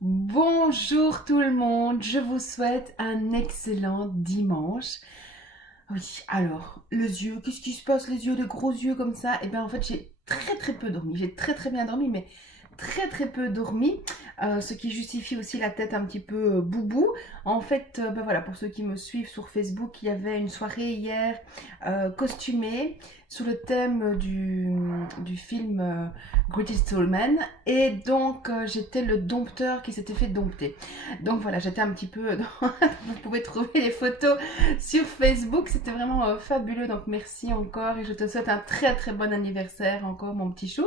Bonjour tout le monde, je vous souhaite un excellent dimanche. Oui, alors, les yeux, qu'est-ce qui se passe, les yeux, les gros yeux comme ça? Eh bien, en fait, j'ai très peu dormi. J'ai très bien dormi, mais très peu dormi. Ce qui justifie aussi la tête un petit peu boubou. En fait, ben voilà, pour ceux qui me suivent sur Facebook, il y avait une soirée hier costumée sous le thème du film Greatest Showman. Et donc, j'étais le dompteur qui s'était fait dompter. Donc voilà, j'étais un petit peu... Vous pouvez trouver les photos sur Facebook. C'était vraiment fabuleux. Donc merci encore et je te souhaite un très bon anniversaire encore, mon petit chou.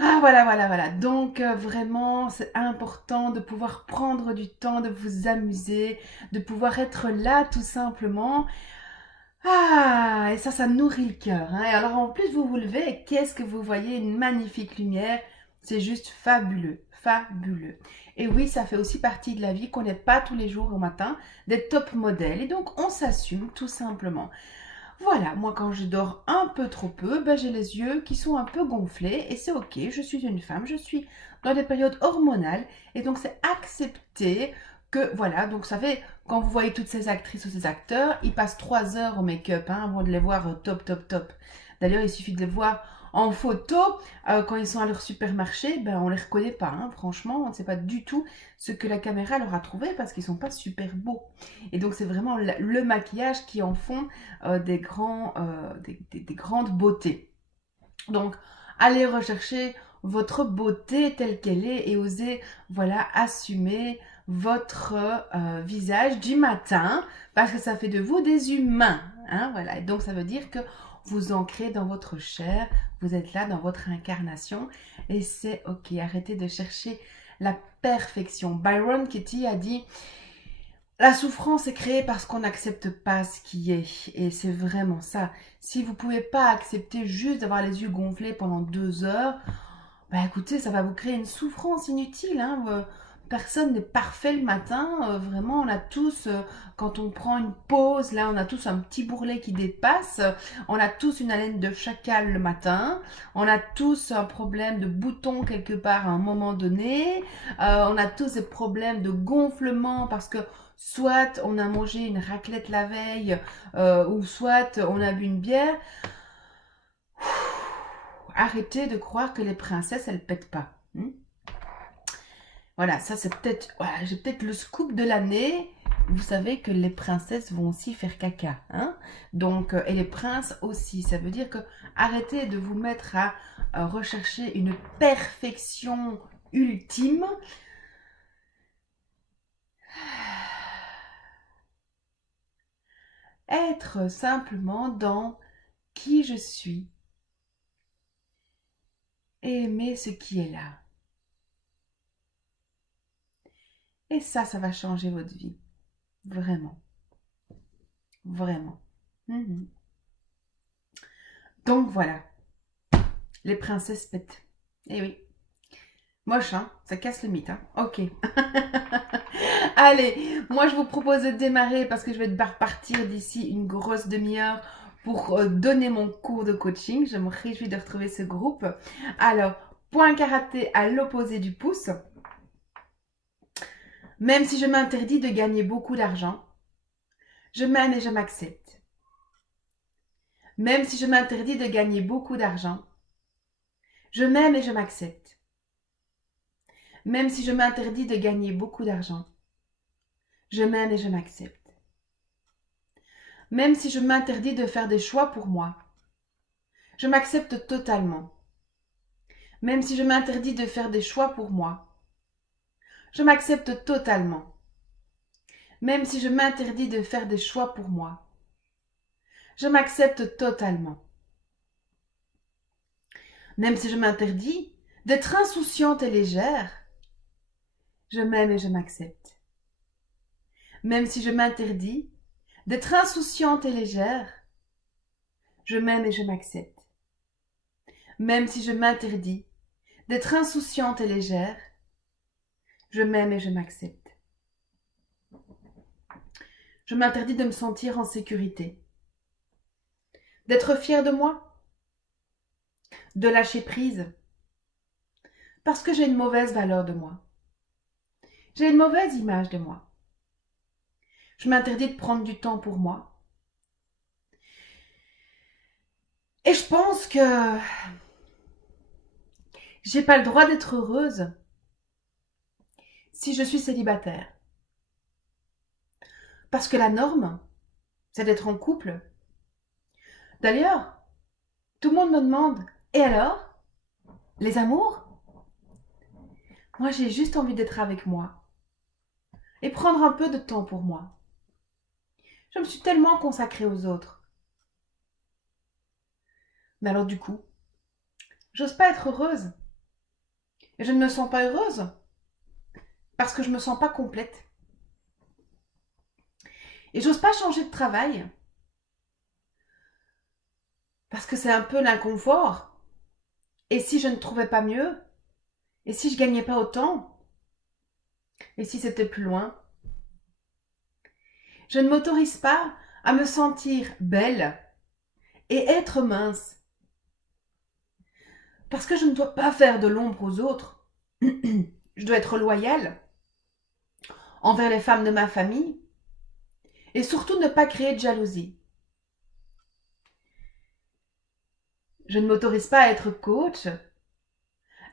Ah voilà. Donc vraiment, c'est important de pouvoir prendre du temps, de vous amuser, de pouvoir être là tout simplement. Ah, et ça nourrit le cœur, hein. Et alors en plus, vous vous levez et qu'est-ce que vous voyez? Une magnifique lumière. C'est juste fabuleux. Et oui, ça fait aussi partie de la vie qu'on n'est pas tous les jours au matin des top modèles. Et donc, on s'assume tout simplement. Voilà, moi quand je dors un peu trop peu, ben, j'ai les yeux qui sont un peu gonflés et c'est ok, je suis une femme, je suis dans des périodes hormonales et donc c'est accepté que voilà, donc ça fait, quand vous voyez toutes ces actrices ou ces acteurs, ils passent 3 heures au make-up hein, avant de les voir top. D'ailleurs, il suffit de les voir en photo quand ils sont à leur supermarché, ben on les reconnaît pas, hein, franchement, on ne sait pas du tout ce que la caméra leur a trouvé parce qu'ils sont pas super beaux. Et donc c'est vraiment le maquillage qui en font des grandes beautés. Donc, allez rechercher votre beauté telle qu'elle est et osez, voilà, assumer votre visage du matin parce que ça fait de vous des humains. Hein, voilà. Et donc, ça veut dire que vous ancrez dans votre chair, vous êtes là dans votre incarnation et c'est ok. Arrêtez de chercher la perfection. Byron Katie a dit la souffrance est créée parce qu'on n'accepte pas ce qui est. Et c'est vraiment ça. Si vous ne pouvez pas accepter juste d'avoir les yeux gonflés pendant 2 heures, bah écoutez, ça va vous créer une souffrance inutile. Hein. Personne n'est parfait le matin. Vraiment, on a tous, quand on prend une pause, là, on a tous un petit bourrelet qui dépasse. On a tous une haleine de chacal le matin. On a tous un problème de bouton quelque part à un moment donné. On a tous des problèmes de gonflement parce que soit on a mangé une raclette la veille, ou soit on a bu une bière. Arrêtez de croire que les princesses, elles pètent pas. Voilà, ça c'est peut-être, voilà, j'ai peut-être le scoop de l'année. Vous savez que les princesses vont aussi faire caca, hein. Donc, et les princes aussi. Ça veut dire que arrêtez de vous mettre à rechercher une perfection ultime. Être simplement dans qui je suis et aimer ce qui est là. Et ça va changer votre vie. Vraiment. Vraiment. Mhm. Donc voilà, les princesses pètent. Eh oui. Moche, hein? Ça casse le mythe, hein? Ok. Allez, moi je vous propose de démarrer parce que je vais devoir partir d'ici une grosse demi-heure pour donner mon cours de coaching. Je me réjouis de retrouver ce groupe. Alors, point karaté à l'opposé du pouce. Même si je m'interdis de gagner beaucoup d'argent, je m'aime et je m'accepte. Même si je m'interdis de gagner beaucoup d'argent, je m'aime et je m'accepte. Même si je m'interdis de gagner beaucoup d'argent, je m'aime et je m'accepte. Même si je m'interdis de faire des choix pour moi, je m'accepte totalement. Même si je m'interdis de faire des choix pour moi, je m'accepte totalement. Même si je m'interdis de faire des choix pour moi, je m'accepte totalement. Même si je m'interdis d'être insouciante et légère, je m'aime et je m'accepte. Même si je m'interdis d'être insouciante et légère, je m'aime et je m'accepte. Même si je m'interdis d'être insouciante et légère, je m'aime et je m'accepte. Je m'interdis de me sentir en sécurité, d'être fière de moi, de lâcher prise, Parce que j'ai une mauvaise valeur de moi. J'ai une mauvaise image de moi. Je m'interdis de prendre du temps pour moi. Et je pense que j'ai pas le droit d'être heureuse si je suis célibataire. Parce que la norme, c'est d'être en couple. D'ailleurs, tout le monde me demande, et alors? Les amours? Moi, j'ai juste envie d'être avec moi et prendre un peu de temps pour moi. Je me suis tellement consacrée aux autres. Mais alors du coup, j'ose pas être heureuse. Et je ne me sens pas heureuse parce que je me sens pas complète. Et j'ose pas changer de travail parce que c'est un peu l'inconfort. Et si je ne trouvais pas mieux? Et si je gagnais pas autant? Et si c'était plus loin? Je ne m'autorise pas à me sentir belle et être mince. Parce que je ne dois pas faire de l'ombre aux autres. Je dois être loyale envers les femmes de ma famille et surtout ne pas créer de jalousie. Je ne m'autorise pas à être coach,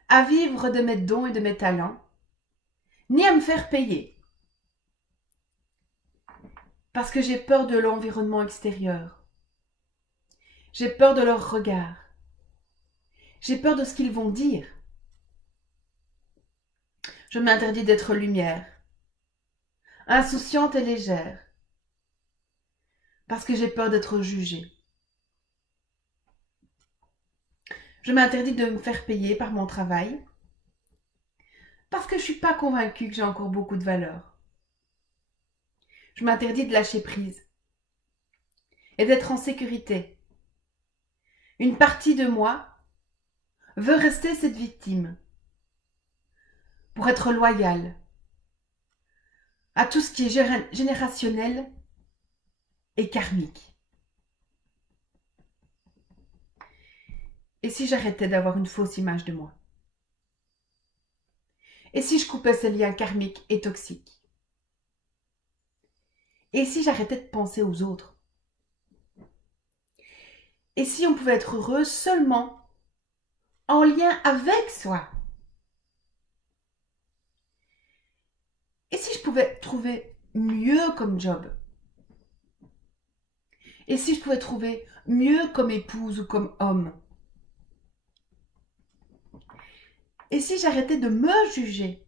à vivre de mes dons et de mes talents, ni à me faire payer. Parce que j'ai peur de l'environnement extérieur. J'ai peur de leur regard. J'ai peur de ce qu'ils vont dire. Je m'interdis d'être lumière, insouciante et légère, parce que j'ai peur d'être jugée. Je m'interdis de me faire payer par mon travail, parce que je ne suis pas convaincue que j'ai encore beaucoup de valeur. Je m'interdis de lâcher prise et d'être en sécurité. Une partie de moi veut rester cette victime pour être loyale à tout ce qui est générationnel et karmique. Et si j'arrêtais d'avoir une fausse image de moi? Et si je coupais ces liens karmiques et toxiques? Et si j'arrêtais de penser aux autres? Et si on pouvait être heureux seulement en lien avec soi? Et si je pouvais trouver mieux comme job? Et si je pouvais trouver mieux comme épouse ou comme homme? Et si j'arrêtais de me juger?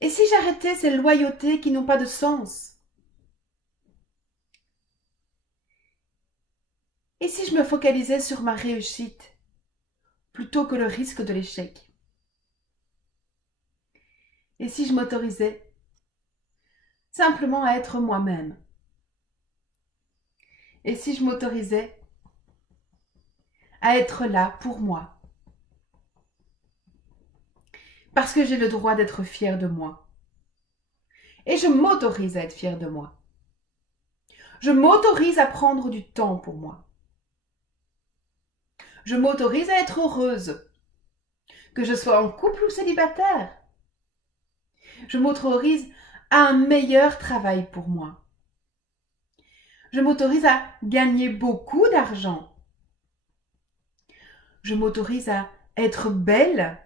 Et si j'arrêtais ces loyautés qui n'ont pas de sens? Et si je me focalisais sur ma réussite plutôt que le risque de l'échec? Et si je m'autorisais simplement à être moi-même? Et si je m'autorisais à être là pour moi? Parce que j'ai le droit d'être fière de moi. Et je m'autorise à être fière de moi. Je m'autorise à prendre du temps pour moi. Je m'autorise à être heureuse, que je sois en couple ou célibataire. Je m'autorise à un meilleur travail pour moi. Je m'autorise à gagner beaucoup d'argent. Je m'autorise à être belle,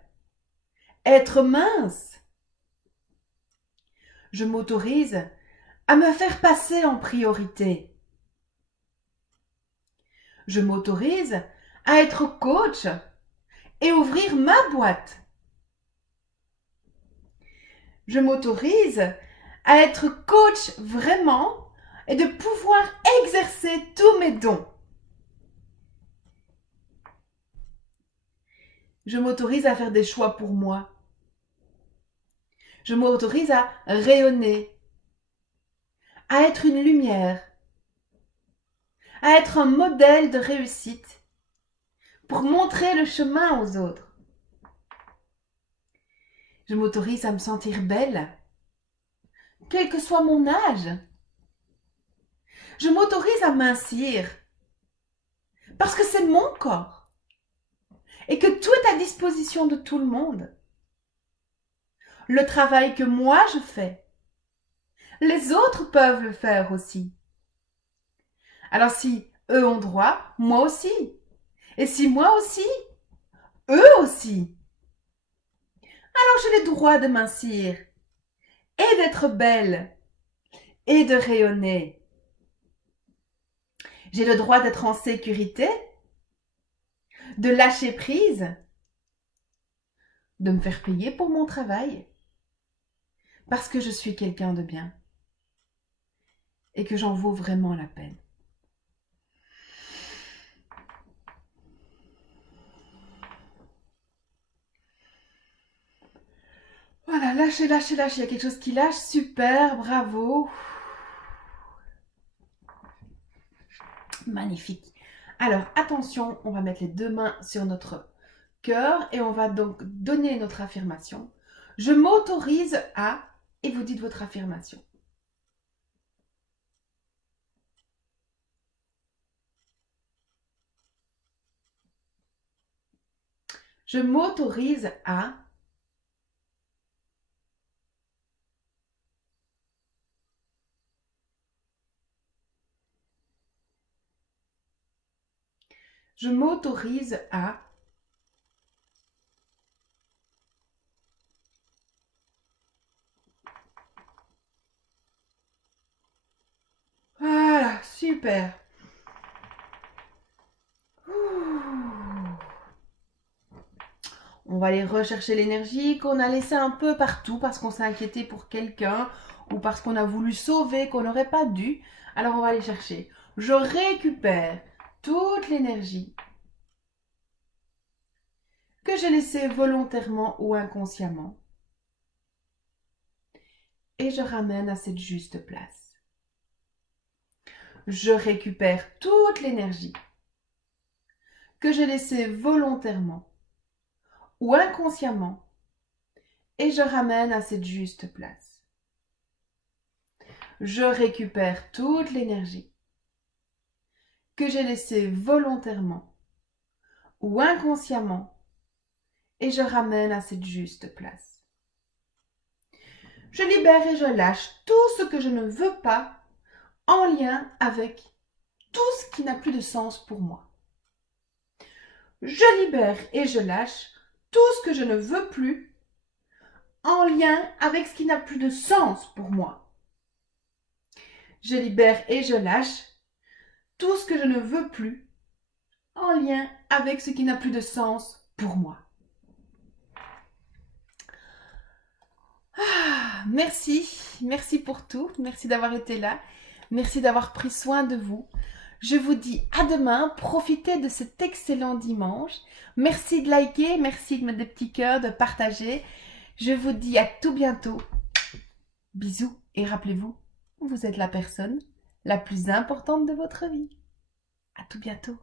être mince. Je m'autorise à me faire passer en priorité. Je m'autorise à être coach et ouvrir ma boîte. Je m'autorise à être coach vraiment et de pouvoir exercer tous mes dons. Je m'autorise à faire des choix pour moi. Je m'autorise à rayonner, à être une lumière, à être un modèle de réussite pour montrer le chemin aux autres. Je m'autorise à me sentir belle, quel que soit mon âge. Je m'autorise à mincir parce que c'est mon corps et que tout est à disposition de tout le monde. Le travail que moi je fais, les autres peuvent le faire aussi. Alors si eux ont droit, moi aussi. Et si moi aussi, eux aussi. Alors j'ai le droit de mincir et d'être belle et de rayonner. J'ai le droit d'être en sécurité, de lâcher prise, de me faire payer pour mon travail, parce que je suis quelqu'un de bien et que j'en vaux vraiment la peine. Voilà, lâchez, lâchez, lâchez. Il y a quelque chose qui lâche. Super, bravo. Magnifique. Alors, attention, on va mettre les deux mains sur notre cœur et on va donc donner notre affirmation. Je m'autorise à, et vous dites votre affirmation. Je m'autorise à. Je m'autorise à. Voilà, super. On va aller rechercher l'énergie qu'on a laissée un peu partout parce qu'on s'est inquiété pour quelqu'un ou parce qu'on a voulu sauver qu'on n'aurait pas dû. Alors on va aller chercher. Je récupère toute l'énergie que j'ai laissée volontairement ou inconsciemment et je ramène à cette juste place. Je récupère toute l'énergie que j'ai laissée volontairement ou inconsciemment et je ramène à cette juste place. Je récupère toute l'énergie que j'ai laissée volontairement ou inconsciemment et je ramène à cette juste place. Je libère et je lâche tout ce que je ne veux pas en lien avec tout ce qui n'a plus de sens pour moi. Je libère et je lâche tout ce que je ne veux plus en lien avec ce qui n'a plus de sens pour moi. Je libère et je lâche tout ce que je ne veux plus en lien avec ce qui n'a plus de sens pour moi. Merci, merci pour tout, merci d'avoir été là, merci d'avoir pris soin de vous. Je vous dis à demain, profitez de cet excellent dimanche. Merci de liker, merci de mettre des petits cœurs, de partager. Je vous dis à tout bientôt. Bisous et rappelez-vous, vous êtes la personne la plus importante de votre vie. À tout bientôt.